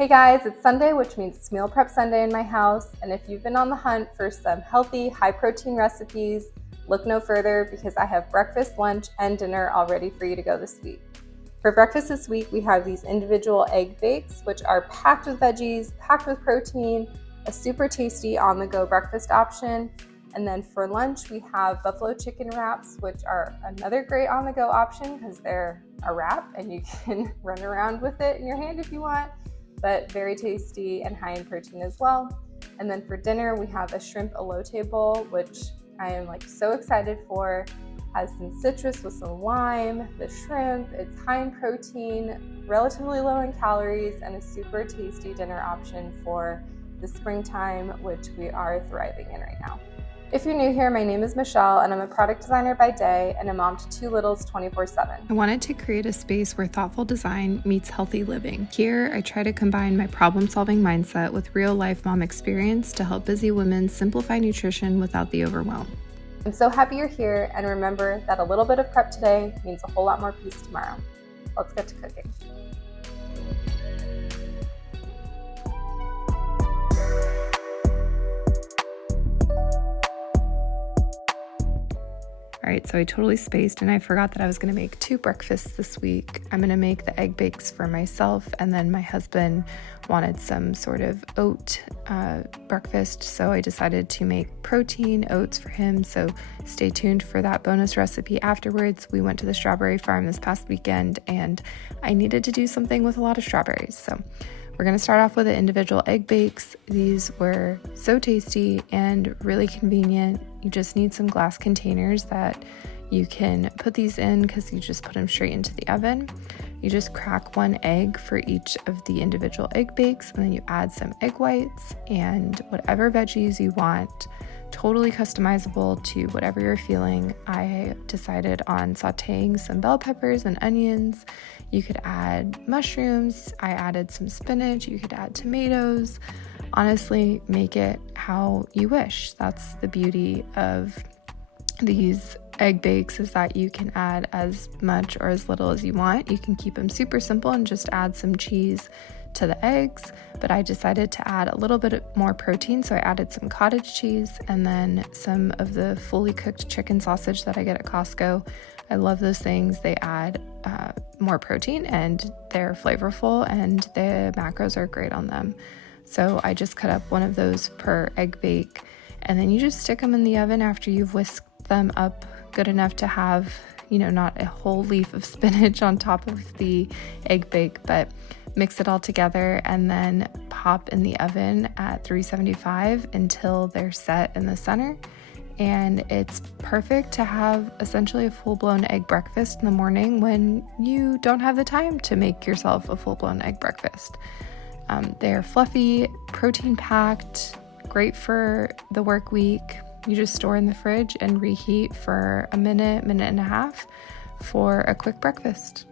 Hey guys, it's Sunday, which means it's Meal Prep Sunday in my house, and if you've been on the hunt for some healthy, high-protein recipes, look no further because I have breakfast, lunch, and dinner all ready for you to go this week. For breakfast this week, we have these individual egg bakes, which are packed with veggies, packed with protein, a super tasty on-the-go breakfast option. And then for lunch, we have buffalo chicken wraps, which are another great on-the-go option because they're a wrap and you can run around with it in your hand if you want, but very tasty and high in protein as well. And then for dinner, we have a shrimp elote bowl, which I am so excited for. Has some citrus with some lime, the shrimp, it's high in protein, relatively low in calories, and a super tasty dinner option for the springtime, which we are thriving in right now. If you're new here, my name is Michelle, and I'm a product designer by day and a mom to two littles 24/7. I wanted to create a space where thoughtful design meets healthy living. Here, I try to combine my problem-solving mindset with real-life mom experience to help busy women simplify nutrition without the overwhelm. I'm so happy you're here, and remember that a little bit of prep today means a whole lot more peace tomorrow. Let's get to cooking. All right, so I totally spaced and I forgot that I was gonna make two breakfasts this week. I'm gonna make the egg bakes for myself, and then my husband wanted some sort of oat breakfast, so I decided to make protein oats for him. So stay tuned for that bonus recipe afterwards. We went to the strawberry farm this past weekend and I needed to do something with a lot of strawberries. So we're gonna start off with the individual egg bakes. These were so tasty and really convenient. You just need some glass containers that you can put these in because you just put them straight into the oven. You just crack one egg for each of the individual egg bakes, and then you add some egg whites and whatever veggies you want. Totally customizable to whatever you're feeling. I decided on sauteing some bell peppers and onions. You could add mushrooms. I added some spinach. You could add tomatoes. Honestly, make it how you wish. That's the beauty of these egg bakes, is that you can add as much or as little as you want. You can keep them super simple and just add some cheese to the eggs, but I decided to add a little bit more protein, so I added some cottage cheese and then some of the fully cooked chicken sausage that I get at Costco. I love those things. They add more protein and they're flavorful, and the macros are great on them. So I just cut up one of those per egg bake, and then you just stick them in the oven after you've whisked them up good enough to have, not a whole leaf of spinach on top of the egg bake, but mix it all together and then pop in the oven at 375 until they're set in the center. And it's perfect to have essentially a full-blown egg breakfast in the morning when you don't have the time to make yourself a full-blown egg breakfast. They're fluffy, protein-packed, great for the work week. You just store in the fridge and reheat for a minute and a half for a quick breakfast.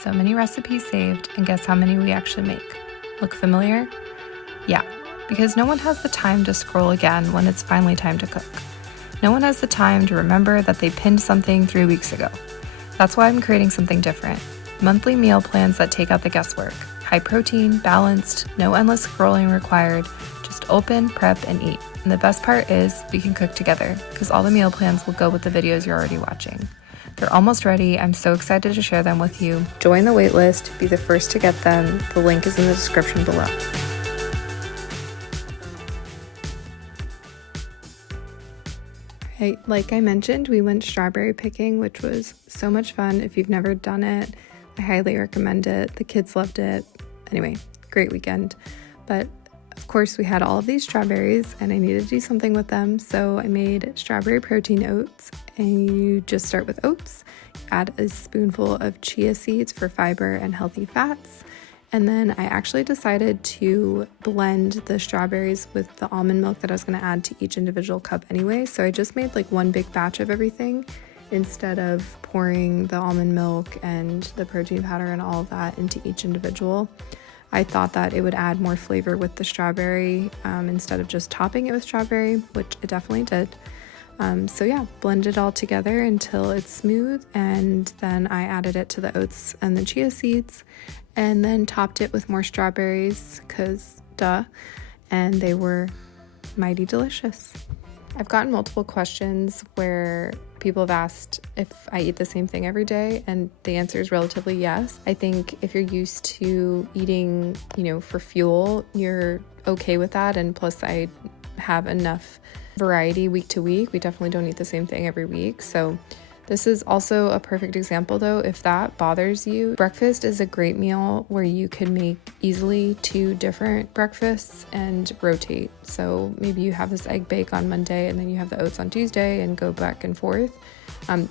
So many recipes saved, and guess how many we actually make? Look familiar? Yeah, because no one has the time to scroll again when it's finally time to cook. No one has the time to remember that they pinned something 3 weeks ago. That's why I'm creating something different. Monthly meal plans that take out the guesswork. High protein, balanced, no endless scrolling required. Just open, prep, and eat. And the best part is we can cook together because all the meal plans will go with the videos you're already watching. They're almost ready. I'm so excited to share them with you. Join the waitlist. Be the first to get them. The link is in the description below. Hey, like I mentioned, we went strawberry picking, which was so much fun. If you've never done it, I highly recommend it. The kids loved it. Anyway, great weekend. But of course, we had all of these strawberries and I needed to do something with them. So I made strawberry protein oats, and you just start with oats. Add a spoonful of chia seeds for fiber and healthy fats. And then I actually decided to blend the strawberries with the almond milk that I was going to add to each individual cup anyway. So I just made one big batch of everything instead of pouring the almond milk and the protein powder and all of that into each individual. I thought that it would add more flavor with the strawberry instead of just topping it with strawberry, which it definitely did. So yeah, blend it all together until it's smooth, and then I added it to the oats and the chia seeds, and then topped it with more strawberries, cause duh, and they were mighty delicious. I've gotten multiple questions where people have asked if I eat the same thing every day, and the answer is relatively yes. I think if you're used to eating, for fuel, you're okay with that, and plus I have enough variety week to week. We definitely don't eat the same thing every week. So this is also a perfect example though, if that bothers you. Breakfast is a great meal where you can make easily 2 different breakfasts and rotate. So maybe you have this egg bake on Monday and then you have the oats on Tuesday and go back and forth.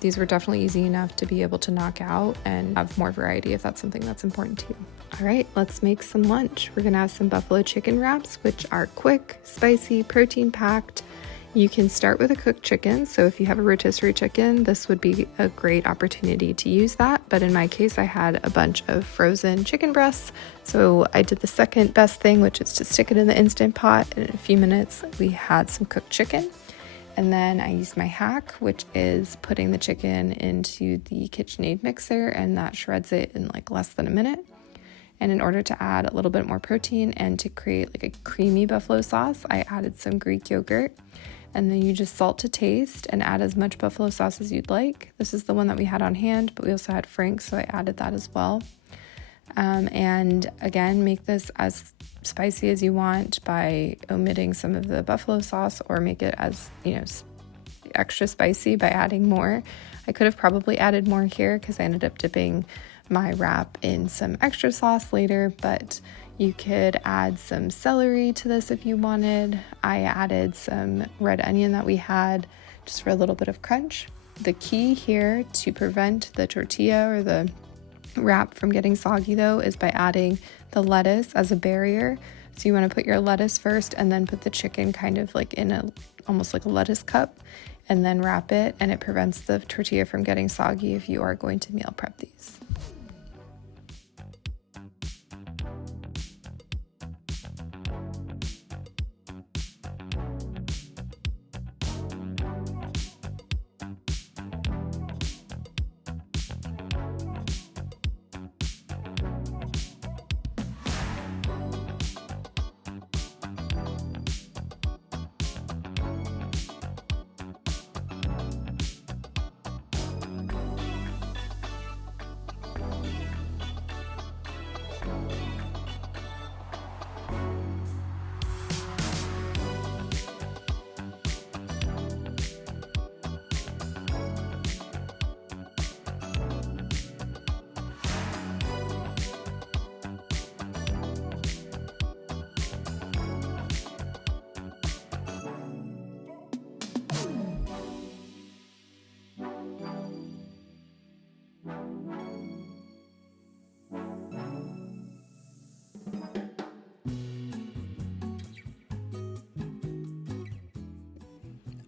These were definitely easy enough to be able to knock out and have more variety if that's something that's important to you. All right, let's make some lunch. We're gonna have some buffalo chicken wraps, which are quick, spicy, protein packed. You can start with a cooked chicken. So if you have a rotisserie chicken, this would be a great opportunity to use that. But in my case, I had a bunch of frozen chicken breasts. So I did the second best thing, which is to stick it in the Instant Pot. And in a few minutes, we had some cooked chicken. And then I used my hack, which is putting the chicken into the KitchenAid mixer, and that shreds it in like less than a minute. And in order to add a little bit more protein and to create like a creamy buffalo sauce, I added some Greek yogurt. And then you just salt to taste and add as much buffalo sauce as you'd like. This is the one that we had on hand, but we also had Frank's, so I added that as well. And again, make this as spicy as you want by omitting some of the buffalo sauce, or make it as, extra spicy by adding more. I could have probably added more here because I ended up dipping my wrap in some extra sauce later, but you could add some celery to this if you wanted. I added some red onion that we had just for a little bit of crunch. The key here to prevent the tortilla or the wrap from getting soggy though is by adding the lettuce as a barrier. So you want to put your lettuce first and then put the chicken kind of like in almost like a lettuce cup, and then wrap it, and it prevents the tortilla from getting soggy if you are going to meal prep these.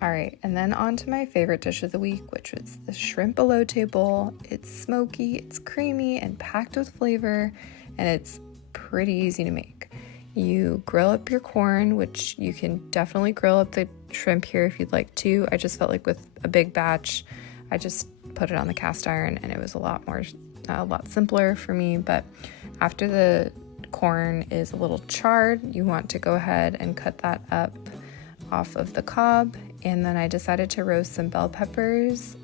All right, and then on to my favorite dish of the week, which was the shrimp elote bowl. It's smoky, it's creamy, and packed with flavor, and it's pretty easy to make. You grill up your corn, which you can definitely grill up the shrimp here if you'd like to. I just felt like with a big batch, I just put it on the cast iron, and it was a lot simpler for me. But after the corn is a little charred, you want to go ahead and cut that up off of the cob. And then I decided to roast some bell peppers.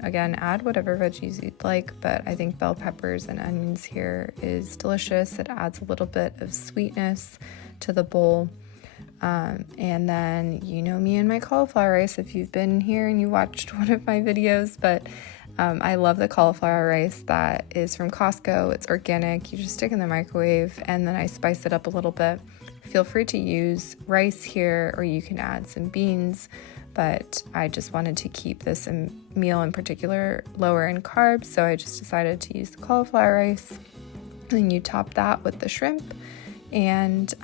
Again, add whatever veggies you'd like, but I think bell peppers and onions here is delicious. It adds a little bit of sweetness to the bowl. And then you know me and my cauliflower rice if you've been here and you watched one of my videos, but I love the cauliflower rice that is from Costco. It's organic. You just stick it in the microwave, and then I spice it up a little bit. Feel free to use rice here, or you can add some beans, but I just wanted to keep this meal in particular lower in carbs, so I just decided to use the cauliflower rice. Then you top that with the shrimp, and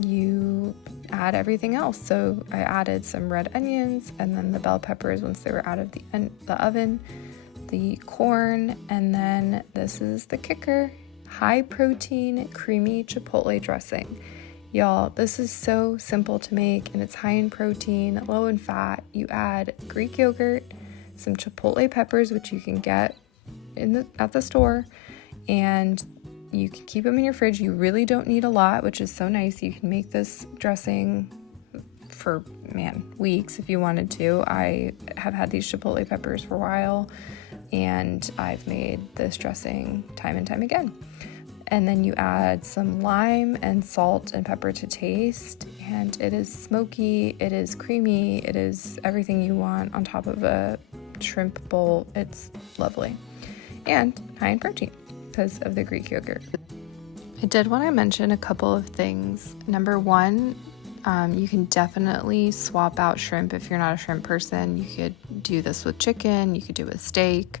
you add everything else. So I added some red onions, and then the bell peppers once they were out of the oven, the corn, and then this is the kicker. high protein, creamy chipotle dressing. Y'all, this is so simple to make and it's high in protein, low in fat. You add Greek yogurt, some chipotle peppers, which you can get at the store, and you can keep them in your fridge. You really don't need a lot, which is so nice. You can make this dressing for, weeks if you wanted to. I have had these chipotle peppers for a while, and I've made this dressing time and time again. And then you add some lime and salt and pepper to taste, and it is smoky, it is creamy, it is everything you want on top of a shrimp bowl. It's lovely. And high in protein because of the Greek yogurt. I did want to mention a couple of things. Number one, you can definitely swap out shrimp if you're not a shrimp person. You could do this with chicken, you could do it with steak,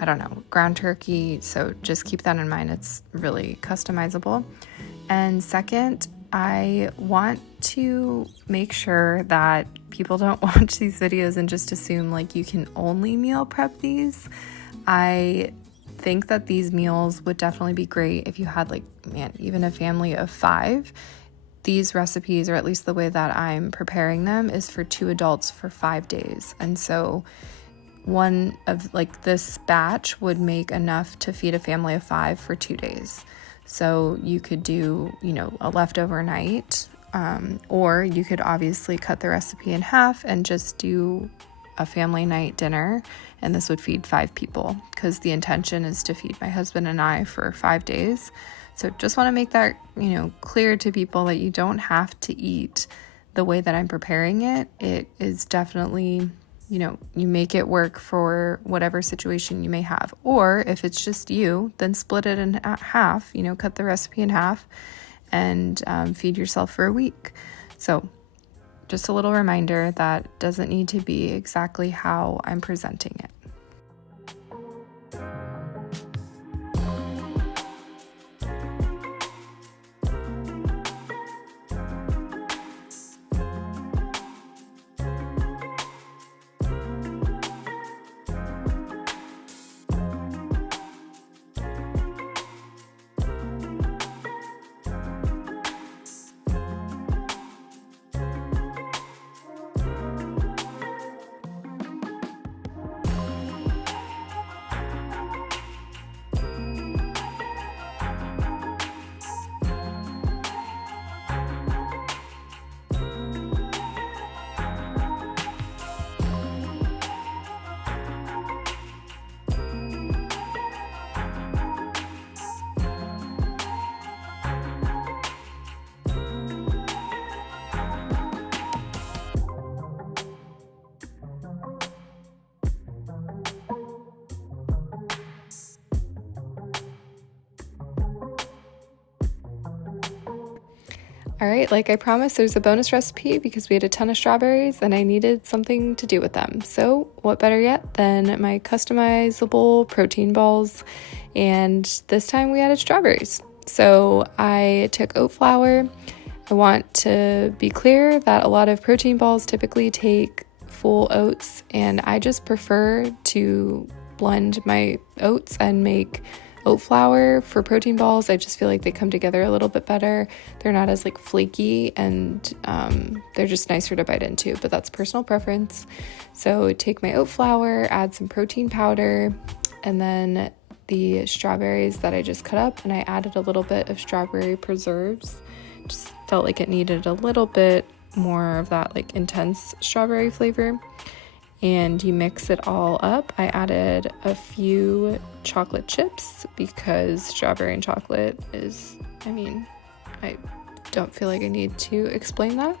I don't know, ground turkey. So just keep that in mind. It's really customizable. And second, I want to make sure that people don't watch these videos and just assume like you can only meal prep these. I think that these meals would definitely be great if you had even a family of 5. These recipes, or at least the way that I'm preparing them, is for 2 adults for 5 days. And so one of this batch would make enough to feed a family of 5 for 2 days. So you could do, a leftover night, or you could obviously cut the recipe in half and just do a family night dinner, and this would feed 5 people because the intention is to feed my husband and I for 5 days. So just want to make that, clear to people that you don't have to eat the way that I'm preparing it. It is definitely, you make it work for whatever situation you may have. Or if it's just you, then split it in half, cut the recipe in half and feed yourself for a week. So just a little reminder that doesn't need to be exactly how I'm presenting it. All right, like I promised, there's a bonus recipe because we had a ton of strawberries and I needed something to do with them. So what better yet than my customizable protein balls, and this time we added strawberries. So I took oat flour. I want to be clear that a lot of protein balls typically take full oats, and I just prefer to blend my oats and make oat flour for protein balls. I just feel like they come together a little bit better. They're not as flaky, and they're just nicer to bite into, but that's personal preference. So take my oat flour, add some protein powder, and then the strawberries that I just cut up, and I added a little bit of strawberry preserves. Just felt like it needed a little bit more of that intense strawberry flavor. And you mix it all up. I added a few chocolate chips because strawberry and chocolate is, I don't feel like I need to explain that.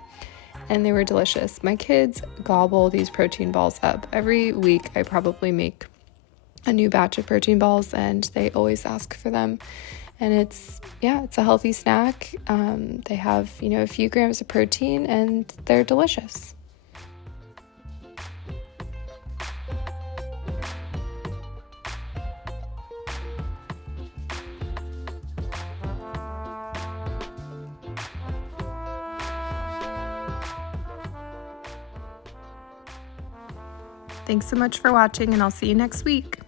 And they were delicious. My kids gobble these protein balls up. Every week I probably make a new batch of protein balls and they always ask for them. And it's a healthy snack. They have, a few grams of protein and they're delicious. Thanks so much for watching, and I'll see you next week.